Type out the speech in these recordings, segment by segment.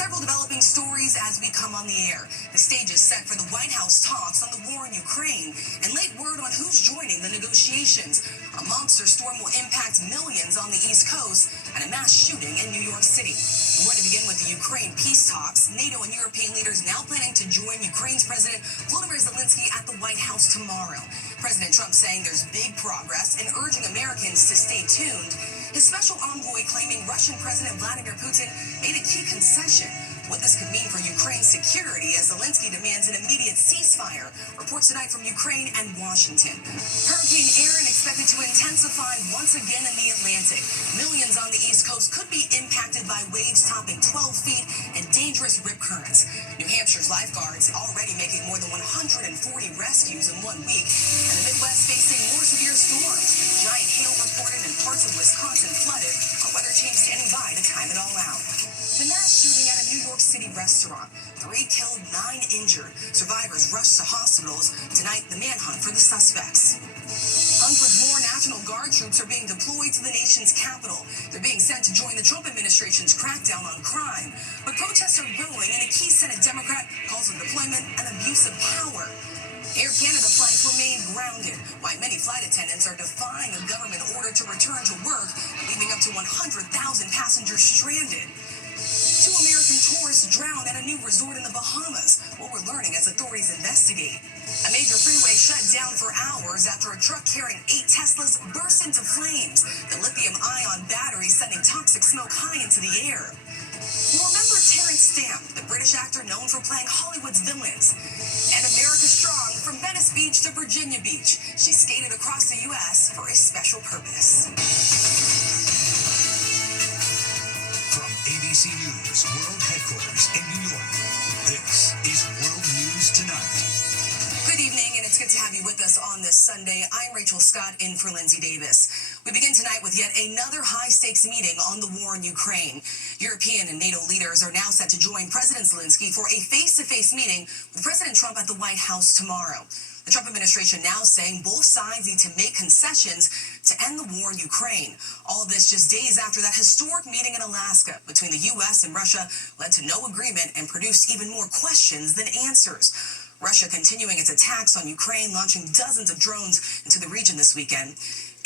Several developing stories as we come on the air. The stage is set for the White House talks on the war in Ukraine, and late word on who's joining the negotiations. A monster storm will impact millions on the East Coast, and a mass shooting in New York City. We're going to begin with the Ukraine peace talks. NATO and European leaders now planning to join Ukraine's President Volodymyr Zelensky at the White House tomorrow. President Trump saying there's big progress and urging Americans to stay tuned. His special envoy claiming Russian President Vladimir Putin made a key concession. What this could mean for Ukraine's security as Zelensky demands an immediate ceasefire. Reports tonight from Ukraine and Washington. Hurricane Erin expected to intensify once again in the Atlantic. Millions on the East Coast could be impacted by waves topping 12 feet and dangerous rip currents. New Hampshire's lifeguards already making more than 140 rescues in 1 week. And the Midwest facing more severe storms. Giant hail reported in parts of Wisconsin flooded. Our weather team standing by to time it all out. The mass shooting at a New York City restaurant. 3 killed, 9 injured. Survivors rushed to hospitals. Tonight, the manhunt for the suspects. Hundreds more National Guard troops are being deployed to the nation's capital. They're being sent to join the Trump administration's crackdown on crime. But protests are growing, and a key Senate Democrat calls the deployment an abuse of power. Air Canada flights remain grounded, while many flight attendants are defying a government order to return to work, leaving up to 100,000 passengers stranded. 2 American tourists drowned at a new resort in the Bahamas. What we're learning as authorities investigate. A major freeway shut down for hours after a truck carrying 8 Teslas burst into flames. The lithium-ion battery sending toxic smoke high into the air. Well, remember Terrence Stamp, the British actor known for playing Hollywood's villains. And America Strong from Venice Beach to Virginia Beach. She skated across the U.S. for a special purpose. ABC News World Headquarters in New York. This is World News Tonight. Good evening, and it's good to have you with us on this Sunday. I'm Rachel Scott in for Lindsay Davis. We begin tonight with yet another high-stakes meeting on the war in Ukraine. European and NATO leaders are now set to join President Zelensky for a face-to-face meeting with President Trump at the White House tomorrow. The Trump administration now saying both sides need to make concessions to end the war in Ukraine. All of this just days after that historic meeting in Alaska between the U.S. and Russia led to no agreement and produced even more questions than answers. Russia continuing its attacks on Ukraine, launching dozens of drones into the region this weekend.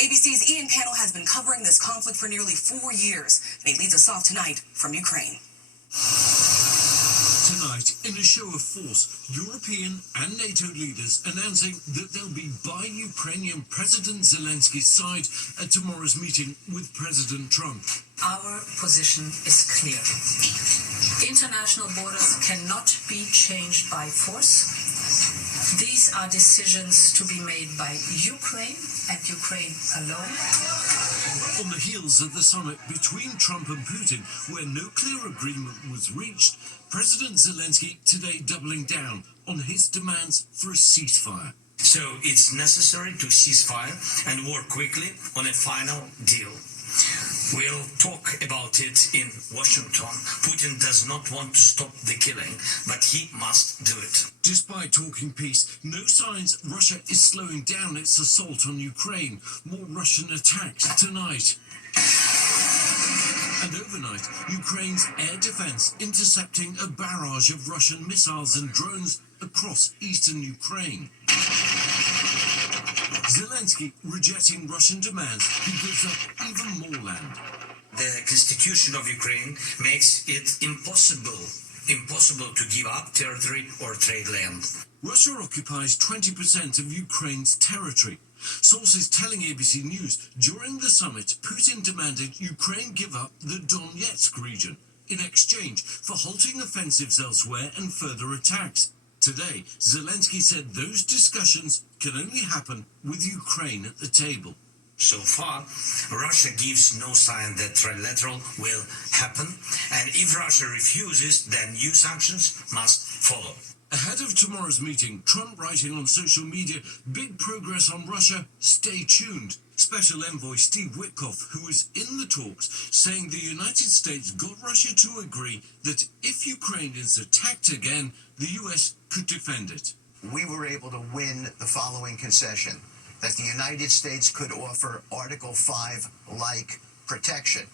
ABC's Ian Pannell has been covering this conflict for nearly 4 years, and he leads us off tonight from Ukraine. Tonight, in a show of force, European and NATO leaders announcing that they'll be by Ukrainian President Zelensky's side at tomorrow's meeting with President Trump. Our position is clear. International borders cannot be changed by force. These are decisions to be made by Ukraine and Ukraine alone. On the heels of the summit between Trump and Putin, where no clear agreement was reached, President Zelensky today doubling down on his demands for a ceasefire. So it's necessary to cease fire and work quickly on a final deal. We'll talk about it in Washington. Putin does not want to stop the killing, but he must do it. Despite talking peace, no signs Russia is slowing down its assault on Ukraine. More Russian attacks tonight. And overnight, Ukraine's air defense intercepting a barrage of Russian missiles and drones across eastern Ukraine. Zelensky rejecting Russian demands. He gives up even more land. The constitution of Ukraine makes it impossible to give up territory or trade land. Russia occupies 20% of Ukraine's territory. Sources telling ABC News during the summit, Putin demanded Ukraine give up the Donetsk region in exchange for halting offensives elsewhere and further attacks. Today, Zelensky said those discussions can only happen with Ukraine at the table. So far, Russia gives no sign that trilateral will happen, and if Russia refuses, then new sanctions must follow. Ahead of tomorrow's meeting, Trump writing on social media, big progress on Russia, stay tuned. Special Envoy Steve Witkoff, who was in the talks, saying the United States got Russia to agree that if Ukraine is attacked again, the U.S. could defend it. We were able to win the following concession, that the United States could offer Article 5-like protection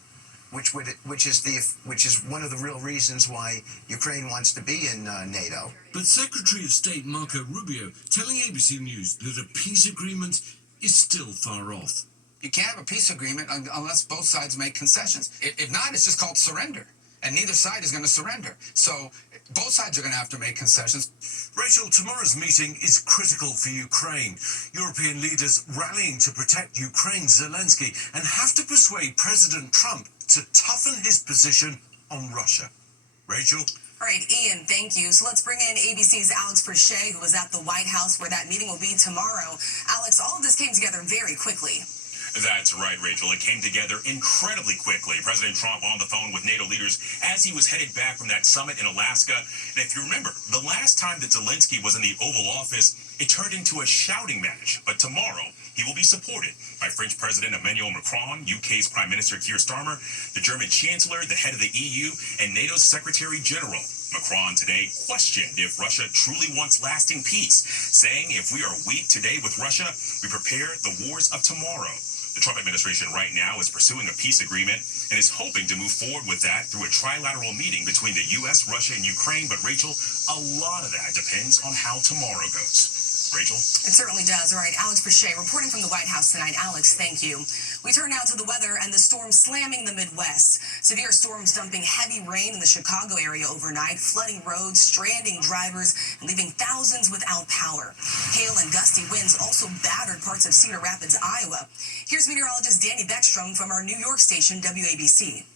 which is one of the real reasons why Ukraine wants to be in NATO. But Secretary of State Marco Rubio telling ABC News that a peace agreement is still far off. You can't have a peace agreement unless both sides make concessions. If not, it's just called surrender. And neither side is going to surrender. So both sides are going to have to make concessions. Rachel, tomorrow's meeting is critical for Ukraine. European leaders rallying to protect Ukraine's Zelensky and have to persuade President Trump to toughen his position on Russia. Rachel? All right, Ian, thank you. So let's bring in ABC's Alex Perche, who was at the White House where that meeting will be tomorrow. Alex, all of this came together very quickly. That's right, Rachel. It came together incredibly quickly. President Trump on the phone with NATO leaders as he was headed back from that summit in Alaska. And if you remember, the last time that Zelensky was in the Oval Office, it turned into a shouting match. But tomorrow, he will be supported by French President Emmanuel Macron, UK's Prime Minister Keir Starmer, the German Chancellor, the head of the EU, and NATO's Secretary General. Macron today questioned if Russia truly wants lasting peace, saying if we are weak today with Russia, we prepare the wars of tomorrow. The Trump administration right now is pursuing a peace agreement and is hoping to move forward with that through a trilateral meeting between the U.S., Russia, and Ukraine. But, Rachel, a lot of that depends on how tomorrow goes. Rachel? It certainly does. All right, Alex Perche reporting from the White House tonight. Alex, thank you. We turn now to the weather and the storm slamming the Midwest. Severe storms dumping heavy rain in the Chicago area overnight, flooding roads, stranding drivers, and leaving thousands without power. Hail and gusty winds also battered parts of Cedar Rapids, Iowa. Here's meteorologist Danny Beckstrom from our New York station, WABC.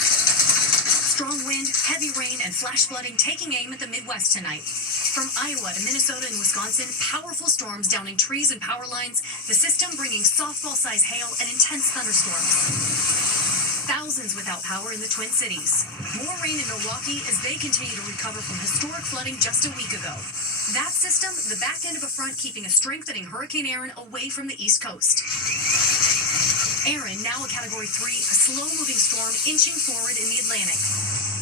Strong wind, heavy rain, and flash flooding taking aim at the Midwest tonight. From Iowa to Minnesota and Wisconsin, powerful storms downing trees and power lines, the system bringing softball-sized hail and intense thunderstorms. Thousands without power in the Twin Cities. More rain in Milwaukee as they continue to recover from historic flooding just a week ago. That system, the back end of a front keeping a strengthening Hurricane Erin away from the East Coast. Erin, now a Category 3, a slow-moving storm inching forward in the Atlantic.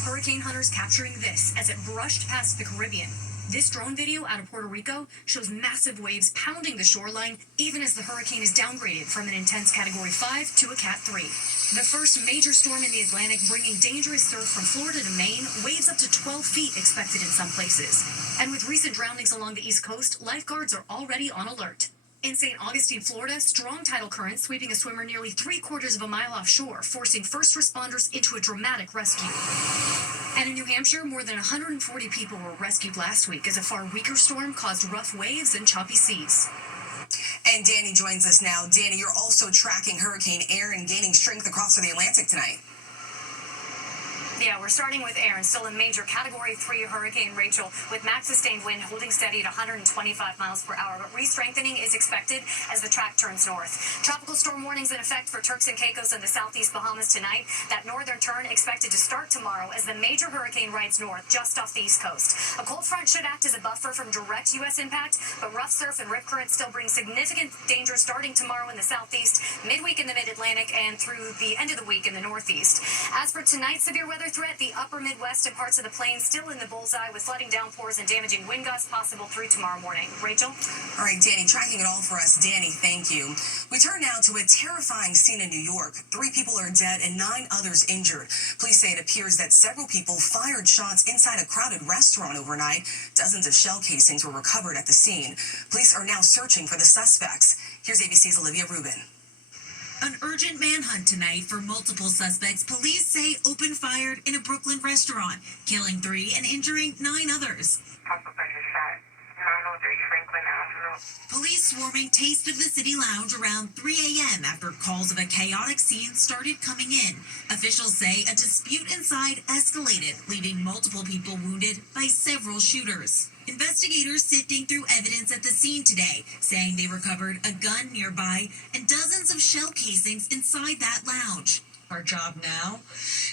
Hurricane hunters capturing this as it brushed past the Caribbean. This drone video out of Puerto Rico shows massive waves pounding the shoreline, even as the hurricane is downgraded from an intense Category 5 to a Cat 3. The first major storm in the Atlantic bringing dangerous surf from Florida to Maine, waves up to 12 feet expected in some places. And with recent drownings along the East Coast, lifeguards are already on alert. In St. Augustine, Florida, strong tidal currents sweeping a swimmer nearly 3/4 of a mile offshore, forcing first responders into a dramatic rescue. And in New Hampshire, more than 140 people were rescued last week as a far weaker storm caused rough waves and choppy seas. And Danny joins us now. Danny, you're also tracking Hurricane Erin gaining strength across the Atlantic tonight. Yeah, we're starting with Erin, still a major Category 3 hurricane, Rachel, with max sustained wind holding steady at 125 miles per hour. But re-strengthening is expected as the track turns north. Tropical storm warnings in effect for Turks and Caicos and the southeast Bahamas tonight. That northern turn expected to start tomorrow as the major hurricane rides north just off the east coast. A cold front should act as a buffer from direct U.S. impact, but rough surf and rip currents still bring significant danger starting tomorrow in the southeast, midweek in the mid-Atlantic, and through the end of the week in the northeast. As for tonight's severe weather threat, the upper Midwest and parts of the plains still in the bullseye with flooding downpours and damaging wind gusts possible through tomorrow morning. Rachel? All right, Danny, tracking it all for us. Danny, thank you. We turn now to a terrifying scene in New York. 3 people are dead and 9 others injured. Police say it appears that several people fired shots inside a crowded restaurant overnight. Dozens of shell casings were recovered at the scene. Police are now searching for the suspects. Here's ABC's Olivia Rubin. An urgent manhunt tonight for multiple suspects police say opened fire in a Brooklyn restaurant, killing 3 and injuring 9 others. Police swarming Taste of the City Lounge around 3 a.m. after calls of a chaotic scene started coming in. Officials say a dispute inside escalated, leaving multiple people wounded by several shooters. Investigators sifting through evidence at the scene today, saying they recovered a gun nearby and dozens of shell casings inside that lounge. Our job now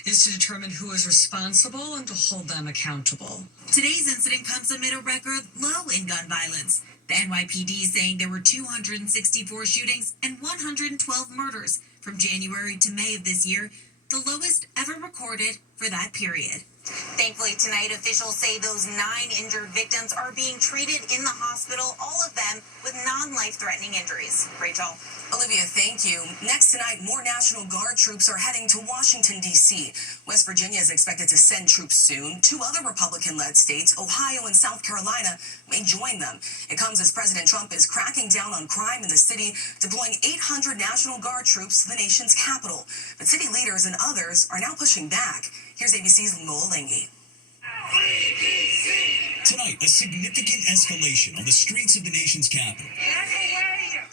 is to determine who is responsible and to hold them accountable. Today's incident comes amid a record low in gun violence. The NYPD saying there were 264 shootings and 112 murders from January to May of this year, the lowest ever recorded for that period. Thank Thankfully, tonight, officials say those 9 injured victims are being treated in the hospital, all of them with non-life-threatening injuries. Rachel. Olivia, thank you. Next tonight, more National Guard troops are heading to Washington, D.C. West Virginia is expected to send troops soon. 2 other Republican-led states, Ohio and South Carolina, may join them. It comes as President Trump is cracking down on crime in the city, deploying 800 National Guard troops to the nation's capital. But city leaders and others are now pushing back. Here's ABC's Noel Lengi. Tonight, a significant escalation on the streets of the nation's capital.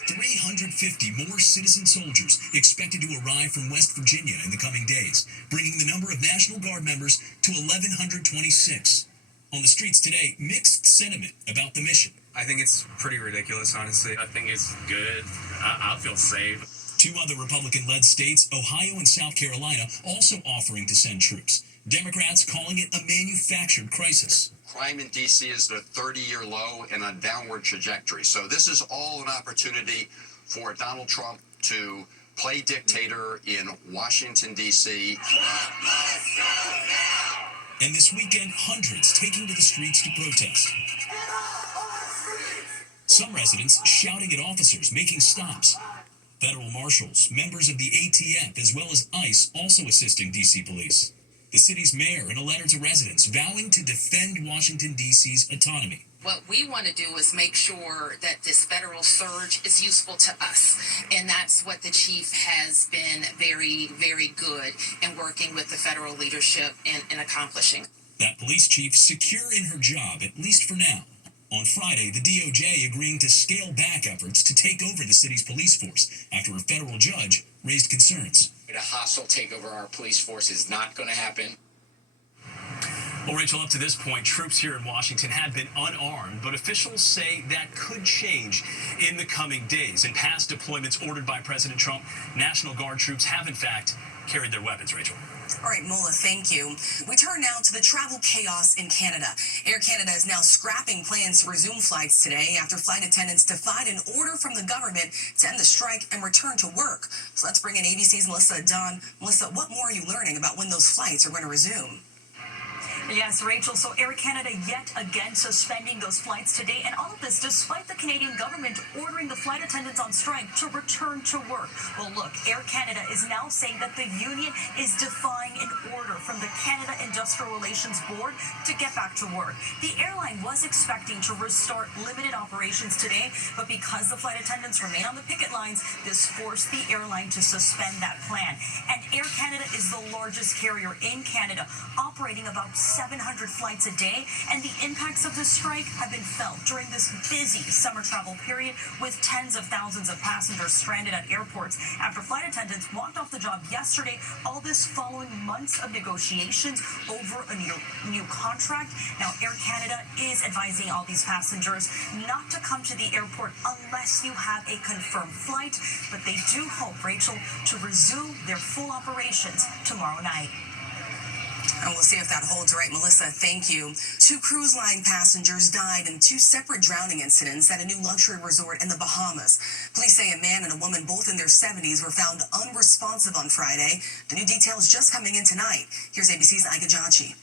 350 more citizen soldiers expected to arrive from West Virginia in the coming days, bringing the number of National Guard members to 1,126. On the streets today, mixed sentiment about the mission. I think it's pretty ridiculous, honestly. I think it's good. I feel safe. 2 other Republican-led states, Ohio and South Carolina, also offering to send troops. Democrats calling it a manufactured crisis. Crime in D.C. is at a 30-year low and on downward trajectory. So this is all an opportunity for Donald Trump to play dictator in Washington, D.C. And this weekend, hundreds taking to the streets to protest. Some residents shouting at officers making stops. Federal marshals, members of the ATF, as well as ICE also assisting D.C. police. The city's mayor in a letter to residents vowing to defend Washington, D.C.'s autonomy. What we want to do is make sure that this federal surge is useful to us. And that's what the chief has been very, very good in working with the federal leadership in accomplishing. That police chief secure in her job, at least for now. On Friday, the DOJ agreeing to scale back efforts to take over the city's police force after a federal judge raised concerns. A hostile takeover of our police force is not going to happen. Well, Rachel, up to this point, troops here in Washington have been unarmed, but officials say that could change in the coming days. In past deployments ordered by President Trump, National Guard troops have, in fact, carried their weapons, Rachel. All right, Mola, thank you. We turn now to the travel chaos in Canada. Air Canada is now scrapping plans to resume flights today after flight attendants defied an order from the government to end the strike and return to work. So let's bring in ABC's Melissa Dunn. Melissa, what more are you learning about when those flights are going to resume? Yes, Rachel. So Air Canada yet again suspending those flights today. And all of this despite the Canadian government ordering the flight attendants on strike to return to work. Well, look, Air Canada is now saying that the union is defying an order from the Canada Industrial Relations Board to get back to work. The airline was expecting to restart limited operations today, but because the flight attendants remain on the picket lines, this forced the airline to suspend that plan. And Air Canada is the largest carrier in Canada, operating about 700 flights a day, and the impacts of the strike have been felt during this busy summer travel period, with tens of thousands of passengers stranded at airports after flight attendants walked off the job yesterday. All this following months of negotiations over a new contract. Now, Air Canada is advising all these passengers not to come to the airport unless you have a confirmed flight, but they do hope, Rachel, to resume their full operations tomorrow night. And we'll see if that holds. Right, Melissa, thank you. 2 cruise line passengers died in 2 separate drowning incidents at a new luxury resort in the Bahamas. Police say a man and a woman, both in their 70s, were found unresponsive on Friday. The new details just coming in tonight. Here's ABC's Ika Jachi.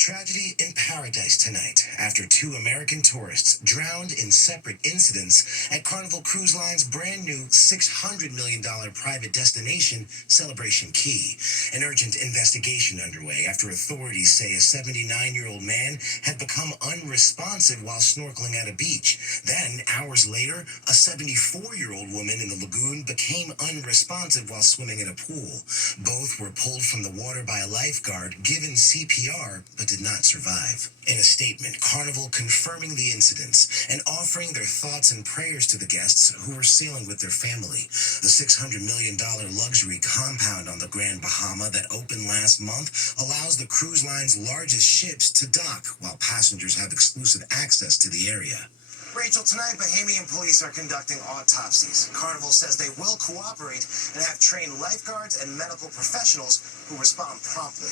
Tragedy in paradise tonight after 2 American tourists drowned in separate incidents at Carnival Cruise Line's brand new $600 million private destination, Celebration Key. An urgent investigation underway after authorities say a 79-year-old man had become unresponsive while snorkeling at a beach. Then, hours later, a 74-year-old woman in the lagoon became unresponsive while swimming in a pool. Both were pulled from the water by a lifeguard, given CPR, but did not survive. In a statement, Carnival confirming the incidents and offering their thoughts and prayers to the guests who were sailing with their family. The $600 million luxury compound on the Grand Bahama that opened last month allows the cruise line's largest ships to dock, while passengers have exclusive access to the area. Rachel, tonight Bahamian police are conducting autopsies. Carnival says they will cooperate and have trained lifeguards and medical professionals who respond promptly.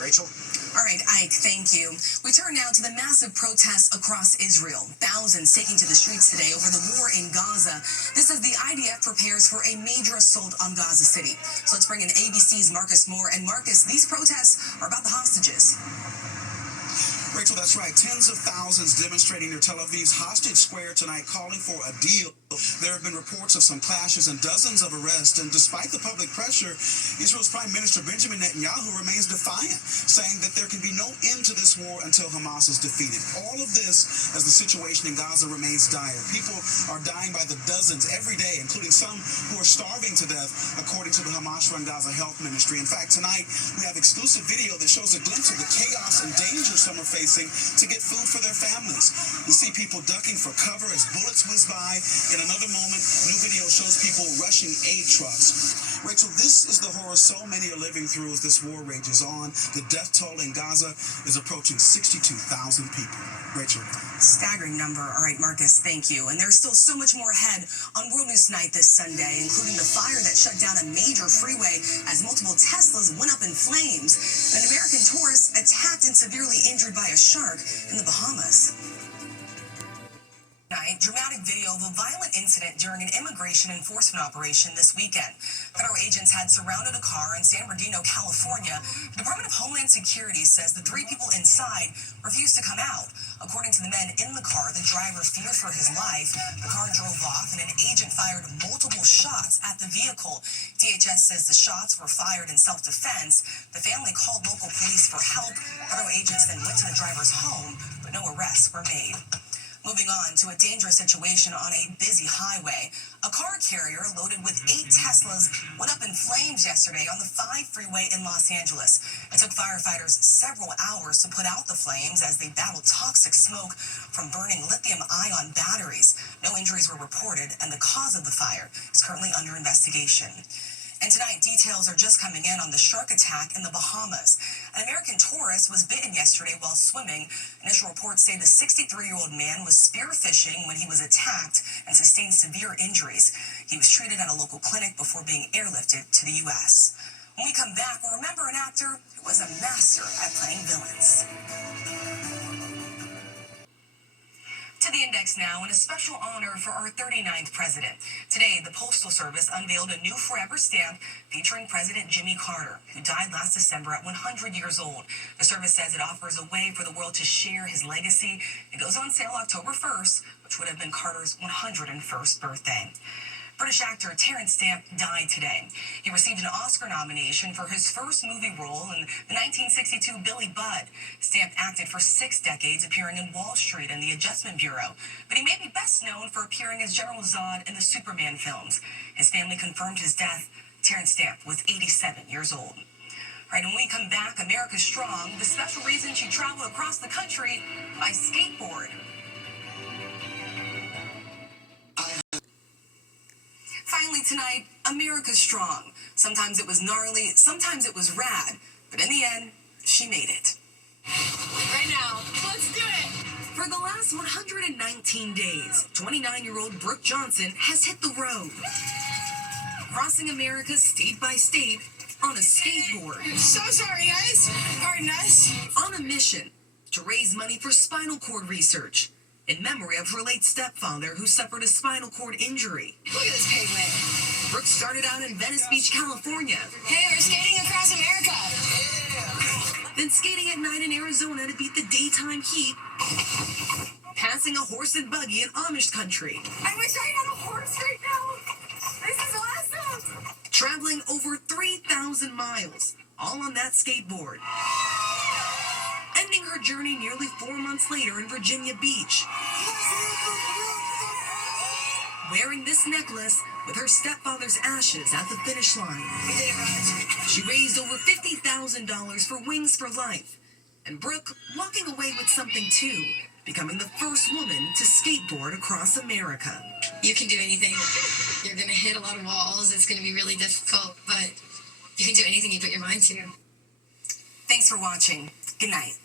Rachel? All right, Ike, thank you. We turn now to the massive protests across Israel. Thousands taking to the streets today over the war in Gaza. This as the IDF prepares for a major assault on Gaza City. So let's bring in ABC's Marcus Moore. And Marcus, these protests are about the hostages. Rachel, that's right. Tens of thousands demonstrating near Tel Aviv's Hostage Square tonight, calling for a deal. There have been reports of some clashes and dozens of arrests, and despite the public pressure, Israel's Prime Minister Benjamin Netanyahu remains defiant, saying that there can be no end to this war until Hamas is defeated. All of this as the situation in Gaza remains dire. People are dying by the dozens every day, including some who are starving to death, according to the Hamas-run Gaza Health Ministry. In fact, tonight we have exclusive video that shows a glimpse of the chaos and danger some are facing to get food for their families. We see people ducking for cover as bullets whiz by. In another moment, new video shows people rushing aid trucks. Rachel, this is the horror so many are living through as this war rages on. The death toll in Gaza is approaching 62,000 people. Rachel. Staggering number. All right, Marcus, thank you. And there's still so much more ahead on World News Tonight this Sunday, including the fire that shut down a major freeway as multiple Teslas went up in flames. An American tourist attacked and severely injured by a shark in the Bahamas. Dramatic video of a violent incident during an immigration enforcement operation this weekend. Federal agents had surrounded a car in San Bernardino, California. The Department of Homeland Security says the 3 people inside refused to come out. According to the men in the car, the driver feared for his life. The car drove off and an agent fired multiple shots at the vehicle. DHS says the shots were fired in self-defense. The family called local police for help. Federal agents then went to the driver's home, but no arrests were made. Moving on to a dangerous situation on a busy highway. A car carrier loaded with 8 Teslas went up in flames yesterday on the 5 freeway in Los Angeles. It took firefighters several hours to put out the flames as they battled toxic smoke from burning lithium-ion batteries. No injuries were reported, and the cause of the fire is currently under investigation. And tonight, details are just coming in on the shark attack in the Bahamas. An American tourist was bitten yesterday while swimming. Initial reports say the 63-year-old man was spearfishing when he was attacked and sustained severe injuries. He was treated at a local clinic before being airlifted to the U.S. When we come back, we'll remember an actor who was a master at playing villains. To the Index now, and a special honor for our 39th president. Today, the Postal Service unveiled a new forever stamp featuring President Jimmy Carter, who died last December at 100 years old. The service says it offers a way for the world to share his legacy. It goes on sale October 1st, which would have been Carter's 101st birthday. British actor Terence Stamp died today. He received an Oscar nomination for his first movie role in the 1962 Billy Budd. Stamp acted for 6 decades, appearing in Wall Street and The Adjustment Bureau. But he may be best known for appearing as General Zod in the Superman films. His family confirmed his death. Terence Stamp was 87 years old. All right, when we come back, America's Strong, the special reason she traveled across the country by skateboard. Finally tonight, America's Strong. Sometimes it was gnarly, sometimes it was rad, but in the end, she made it. Right now, let's do it! For the last 119 days, 29-year-old Brooke Johnson has hit the road, crossing America state by state on a skateboard. I'm so sorry, guys. Pardon us. On a mission to raise money for spinal cord research, in memory of her late stepfather who suffered a spinal cord injury. Look at this pavement. Brooke started out in Venice Beach, California. Hey, we're skating across America. Yeah. Then skating at night in Arizona to beat the daytime heat. Passing a horse and buggy in Amish country. I wish I had a horse right now. This is awesome. Traveling over 3,000 miles, all on that skateboard. Ending her journey nearly 4 months later in Virginia Beach. Wearing this necklace with her stepfather's ashes at the finish line. She raised over $50,000 for Wings for Life. And Brooke walking away with something too, becoming the first woman to skateboard across America. You can do anything. You're going to hit a lot of walls. It's going to be really difficult, but you can do anything you put your mind to. Thanks for watching. Good night.